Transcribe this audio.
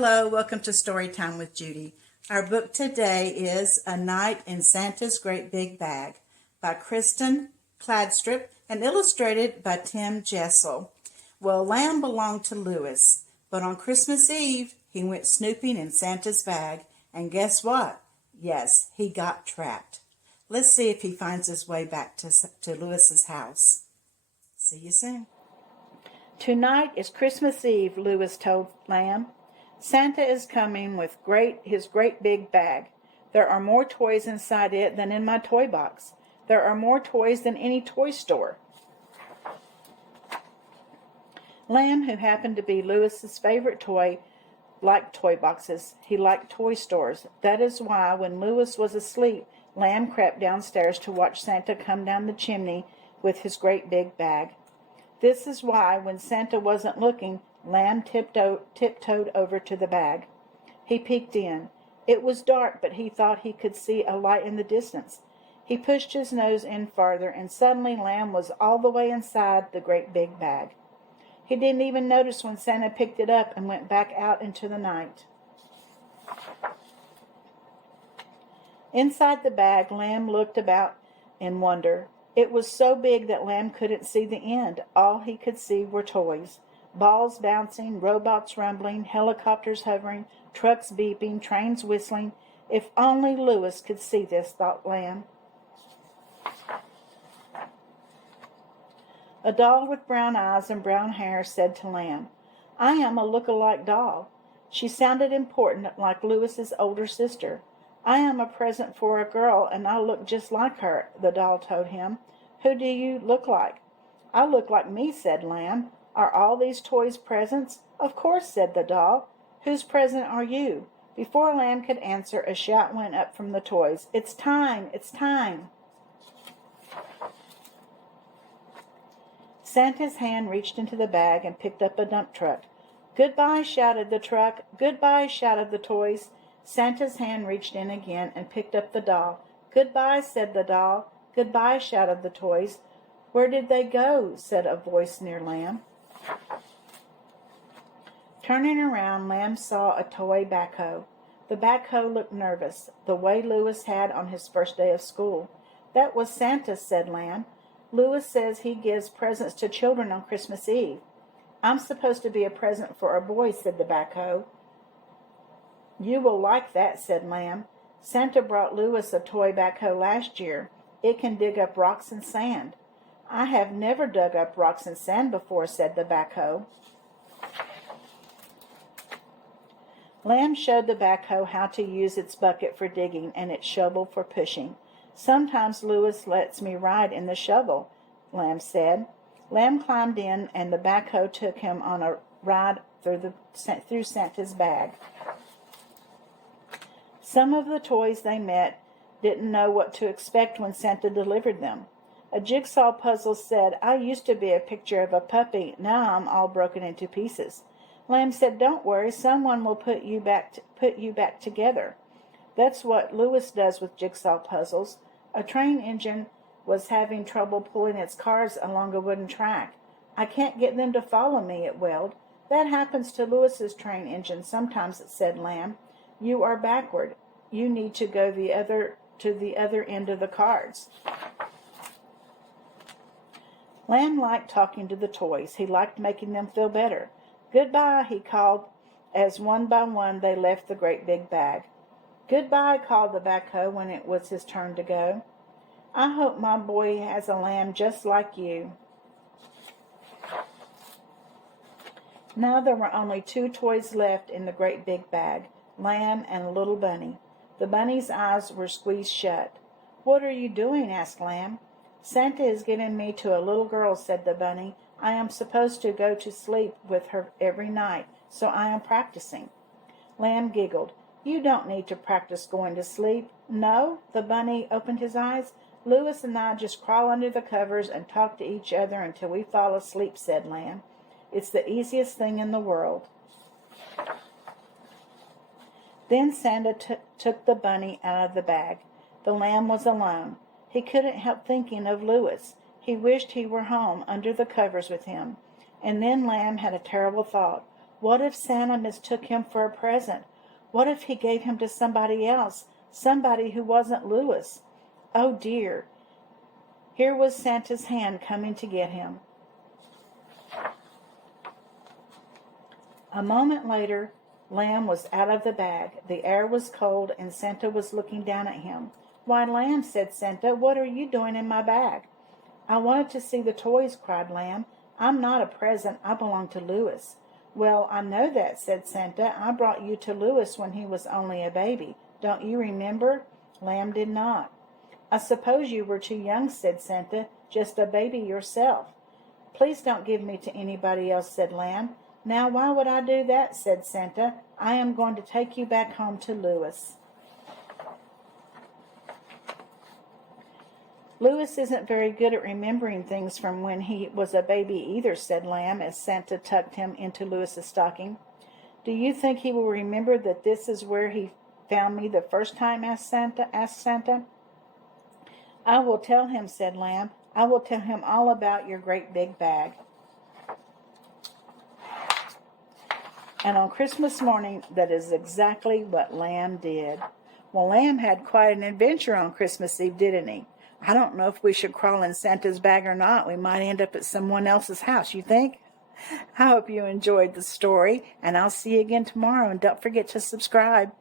Hello, welcome to Storytime with Judy. Our book today is A Night in Santa's Great Big Bag by Kristen Cladstrip and illustrated by Tim Jessel. Well, lamb belonged to Louis, but on Christmas Eve, he went snooping in Santa's bag, and guess what? Yes, he got trapped. Let's see if he finds his way back to Louis's house. See you soon. Tonight is Christmas Eve, Louis told Lamb. Santa is coming with his great big bag. There are more toys inside it than in my toy box. There are more toys than any toy store. Lamb, who happened to be Louis's favorite toy, liked toy boxes. He liked toy stores. That is why when Louis was asleep, Lamb crept downstairs to watch Santa come down the chimney with his great big bag. This is why, when Santa wasn't looking, Lamb tiptoed over to the bag. He peeked in. It was dark, but he thought he could see a light in the distance. He pushed his nose in farther, and suddenly Lamb was all the way inside the great big bag. He didn't even notice when Santa picked it up and went back out into the night. Inside the bag, Lamb looked about in wonder. It was so big that Lamb couldn't see the end. All he could see were toys. Balls bouncing, robots rumbling, helicopters hovering, trucks beeping, trains whistling. If only Louis could see this, thought Lamb. A doll with brown eyes and brown hair said to Lamb, "I am a look-alike doll." She sounded important, like Louis's older sister. "I am a present for a girl, and I look just like her," the doll told him. "Who do you look like?" "I look like me," said Lamb. "Are all these toys presents?" "Of course," said the doll. "Whose present are you?" Before Lamb could answer, a shout went up from the toys. "It's time! It's time!" Santa's hand reached into the bag and picked up a dump truck. "Goodbye," shouted the truck. "Goodbye," shouted the toys. Santa's hand reached in again and picked up the doll. "Goodbye," said the doll. "Goodbye," shouted the toys. "Where did they go?" said a voice near Lamb. Turning around, Lamb saw a toy backhoe. The backhoe looked nervous, the way Louis had on his first day of school. "That was Santa," said Lamb. "Louis says he gives presents to children on Christmas Eve." "I'm supposed to be a present for a boy," said the backhoe. "You will like that," said Lamb. "Santa brought Louis a toy backhoe last year. It can dig up rocks and sand." "I have never dug up rocks and sand before," said the backhoe. Lamb showed the backhoe how to use its bucket for digging and its shovel for pushing. "Sometimes Louis lets me ride in the shovel," Lamb said. Lamb climbed in, and the backhoe took him on a ride through Santa's bag. Some of the toys they met didn't know what to expect when Santa delivered them. A jigsaw puzzle said, "I used to be a picture of a puppy. Now I'm all broken into pieces." Lamb said, "Don't worry, someone will put you back together." That's what Louis does with jigsaw puzzles. A train engine was having trouble pulling its cars along a wooden track. "I can't get them to follow me," it wailed. "That happens to Louis's train engine sometimes," it said Lamb. "You are backward. You need to go to the other end of the cars." Lamb liked talking to the toys. He liked making them feel better. "Goodbye," he called, as one by one they left the great big bag. "Goodbye," called the backhoe when it was his turn to go. "I hope my boy has a lamb just like you." Now there were only two toys left in the great big bag, Lamb and a little bunny. The bunny's eyes were squeezed shut. "What are you doing?" asked Lamb. "Santa is giving me to a little girl," said the bunny. "I am supposed to go to sleep with her every night, so I am practicing." Lamb giggled. "You don't need to practice going to sleep." "No?" The bunny opened his eyes. "Louis and I just crawl under the covers and talk to each other until we fall asleep," said Lamb. "It's the easiest thing in the world." Then Santa took the bunny out of the bag. The lamb was alone. He couldn't help thinking of Louis. He wished he were home under the covers with him. And then Lamb had a terrible thought. What if Santa mistook him for a present? What if he gave him to somebody else, somebody who wasn't Louis? Oh dear! Here was Santa's hand coming to get him. A moment later, Lamb was out of the bag. The air was cold, and Santa was looking down at him. "Why, Lamb," said Santa, "what are you doing in my bag?" "I wanted to see the toys," cried Lamb. "I'm not a present. I belong to Louis." "Well, I know that," said Santa. "I brought you to Louis when he was only a baby. Don't you remember?" Lamb did not. "I suppose you were too young," said Santa. "Just a baby yourself." "Please don't give me to anybody else," said Lamb. "Now, why would I do that?" said Santa. "I am going to take you back home to Louis." "Louis isn't very good at remembering things from when he was a baby either," said Lamb as Santa tucked him into Louis's stocking. "Do you think he will remember that this is where he found me the first time?" asked Santa. "I will tell him," said Lamb. "I will tell him all about your great big bag." And on Christmas morning, that is exactly what Lamb did. Well, Lamb had quite an adventure on Christmas Eve, didn't he? I don't know if we should crawl in Santa's bag or not. We might end up at someone else's house, you think? I hope you enjoyed the story, and I'll see you again tomorrow, and don't forget to subscribe.